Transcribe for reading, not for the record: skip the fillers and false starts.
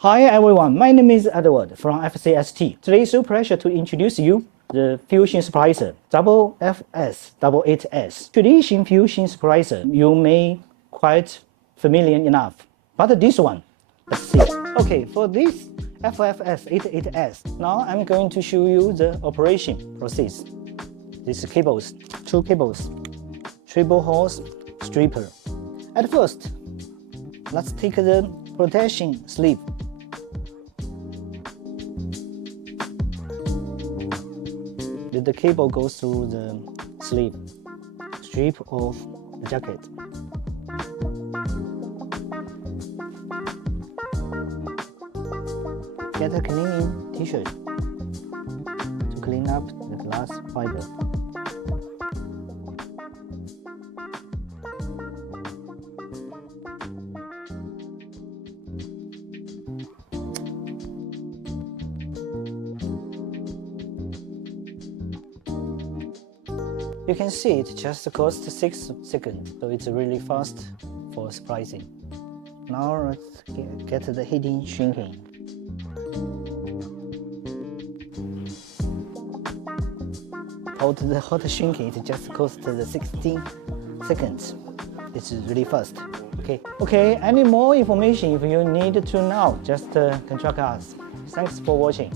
Hi everyone, my name is Edward from FCST. Today it's a pleasure to introduce you the fusion splicer FCST-FTTX. Traditional fusion splicer you may quite familiar enough, but this one, let's see. Okay, for this FCST-FTTX, now I'm going to show you the operation process. These cables, two cables, triple hose stripper. At first, let's take the protection sleeve. The cable goes through the sleeve, strip of the jacket. Get a cleaning tissue to clean up the glass fiber. You can see it just costs 6 seconds, so it's really fast for splicing. Now let's get the heating shrinking. The hot shrinking, it just costs 16 seconds. It's really fast. Okay. Any more information if you need to know, just contact us. Thanks for watching.